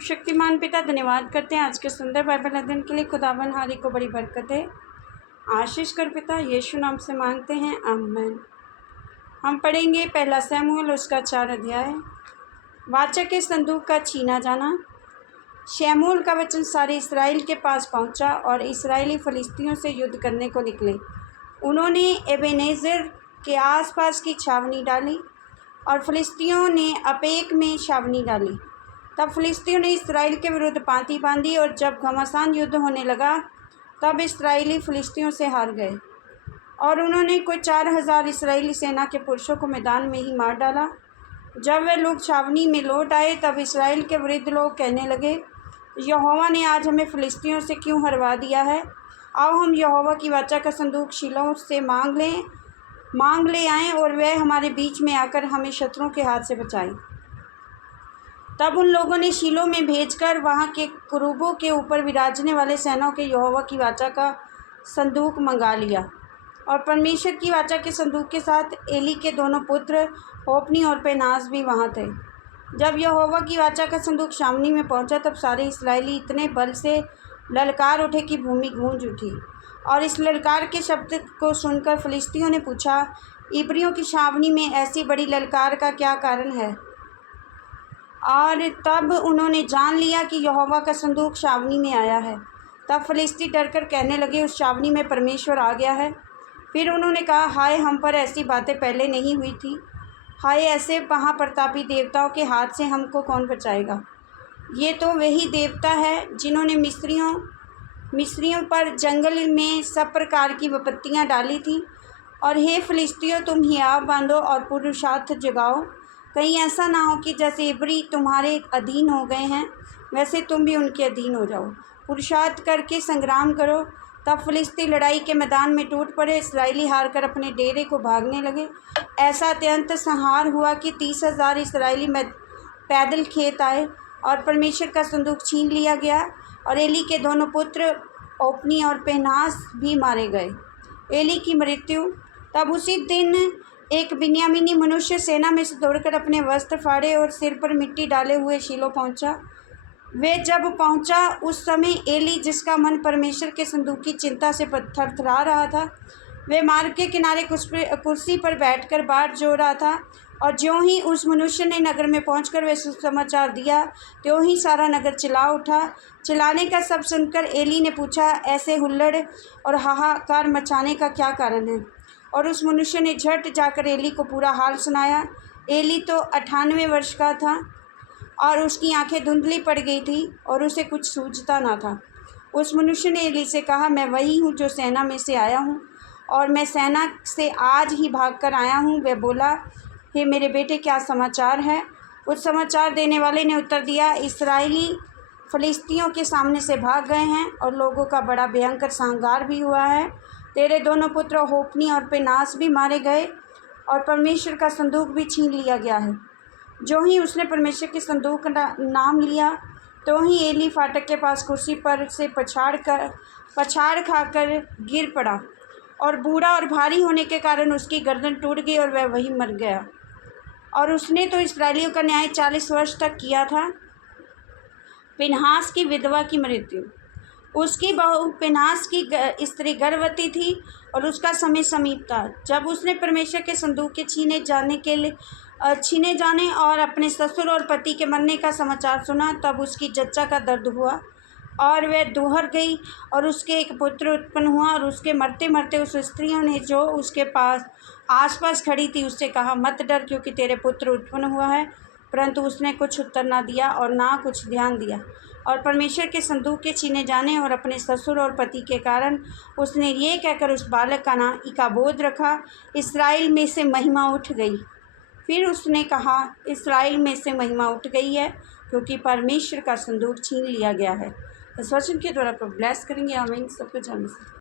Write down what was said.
शक्तिमान पिता धन्यवाद करते हैं आज के सुंदर बाइबल अध्ययन के लिए। खुदावन हारी को बड़ी बरकत है। आशीष कर पिता यीशु नाम से मांगते हैं, आमीन। हम पढ़ेंगे पहला शमूएल उसका 4 अध्याय। वाचक के संदूक का छीना जाना। शमूएल का वचन सारे इसराइल के पास पहुंचा और इसराइली फलिस्तियों से युद्ध करने को निकले। उन्होंने एबेनेज़र के आसपास की छावनी डाली और फलिस्तियों ने अपेक में छावनी डाली। तब फलिस्तियों ने इसराइल के विरुद्ध पाँति बांधी और जब घमासान युद्ध होने लगा तब इसराइली फलिस्तियों से हार गए और उन्होंने कोई 4000 इसराइली सेना के पुरुषों को मैदान में ही मार डाला। जब वे लोग छावनी में लौट आए तब इसराइल के वृद्ध लोग कहने लगे, यहोवा ने आज हमें फलिस्तियों से क्यों हरवा दिया है? आओ हम यहोवा की वाचा का संदूक शीलो से मांग ले आएँ और वह हमारे बीच में आकर हमें शत्रुओं के हाथ से बचाए। तब उन लोगों ने शीलो में भेजकर वहाँ के कुरूबों के ऊपर विराजने वाले सेनाओं के यहोवा की वाचा का संदूक मंगा लिया। और परमेश्वर की वाचा के संदूक के साथ एली के दोनों पुत्र होप्नी और पीनहास भी वहाँ थे। जब यहोवा की वाचा का संदूक छावनी में पहुँचा तब सारे इस्राएली इतने बल से ललकार उठे कि भूमि गूंज उठी। और इस ललकार के शब्द को सुनकर फलिस्तियों ने पूछा, इब्रियों की छावनी में ऐसी बड़ी ललकार का क्या कारण है? और तब उन्होंने जान लिया कि यहोवा का संदूक छावनी में आया है। तब फलिस्ती डरकर कहने लगे, उस छावनी में परमेश्वर आ गया है। फिर उन्होंने कहा, हाय, हम पर ऐसी बातें पहले नहीं हुई थी। हाय, ऐसे महाप्रतापी देवताओं के हाथ से हमको कौन बचाएगा? ये तो वही देवता है जिन्होंने मिस्रियों पर जंगल में सब प्रकार की विपत्तियाँ डाली थी। और हे फलिस्तियों, तुम हियाव बांधो और पुरुषार्थ जगाओ। कहीं ऐसा ना हो कि जैसे इब्री तुम्हारे अधीन हो गए हैं वैसे तुम भी उनके अधीन हो जाओ। पुरुषार्थ करके संग्राम करो। तब फलिस्ती लड़ाई के मैदान में टूट पड़े। इसराइली हार कर अपने डेरे को भागने लगे। ऐसा अत्यंत संहार हुआ कि 30,000 इसराइली पैदल खेत आए और परमेश्वर का संदूक छीन लिया गया। और एली के दोनों पुत्र होप्नी और पीनहास भी मारे गए। एली की मृत्यु। तब उसी दिन एक बिन्यामीनी मनुष्य सेना में से दौड़कर अपने वस्त्र फाड़े और सिर पर मिट्टी डाले हुए शीलो पहुंचा। वे जब पहुंचा उस समय एली, जिसका मन परमेश्वर के संदूक की चिंता से थरथरा रहा था, वे मार्ग के किनारे कुर्सी पर बैठकर बाट जो रहा था। और ज्यों ही उस मनुष्य ने नगर में पहुंचकर वे सुसमाचार दिया, त्यों ही सारा नगर चिल्ला उठा। चिल्लाने का शब्द सुनकर एली ने पूछा, ऐसे हुल्लड़ और हाहाकार मचाने का क्या कारण है? और उस मनुष्य ने झट जाकर एली को पूरा हाल सुनाया। एली तो 98 वर्ष का था और उसकी आंखें धुंधली पड़ गई थी और उसे कुछ सूझता ना था। उस मनुष्य ने एली से कहा, मैं वही हूँ जो सेना में से आया हूँ और मैं सेना से आज ही भागकर आया हूँ। वह बोला, हे मेरे बेटे, क्या समाचार है? उस समाचार देने वाले ने उत्तर दिया, इसराइली फलिस्तियों के सामने से भाग गए हैं और लोगों का बड़ा भयंकर संहार भी हुआ है। तेरे दोनों पुत्र होप्नी और पीनहास भी मारे गए और परमेश्वर का संदूक भी छीन लिया गया है। जो ही उसने परमेश्वर के संदूक का नाम लिया तो ही एली फाटक के पास कुर्सी पर से पछाड़ खाकर गिर पड़ा और बूढ़ा और भारी होने के कारण उसकी गर्दन टूट गई और वह वहीं मर गया। और उसने तो इसराइलियों का न्याय 40 वर्ष तक किया था। पीनहास की विधवा की मृत्यु। उसकी बहू पीनहास की स्त्री गर्भवती थी और उसका समय समीप था। जब उसने परमेश्वर के संदूक के छीने जाने और अपने ससुर और पति के मरने का समाचार सुना तब उसकी जच्चा का दर्द हुआ और वह दूहर गई और उसके एक पुत्र उत्पन्न हुआ। और उसके मरते मरते उस स्त्रियों ने जो उसके आसपास खड़ी थी उससे कहा, मत डर, क्योंकि तेरे पुत्र उत्पन्न हुआ है। परंतु उसने कुछ उत्तर ना दिया और ना कुछ ध्यान दिया। और परमेश्वर के संदूक के छीने जाने और अपने ससुर और पति के कारण उसने ये कहकर उस बालक का नाम इकाबोद रखा, इस्राएल में से महिमा उठ गई। फिर उसने कहा, इस्राएल में से महिमा उठ गई है, क्योंकि परमेश्वर का संदूक छीन लिया गया है। इस वचन के द्वारा ब्लेस करेंगे। आमीन। सबको जय मसीह।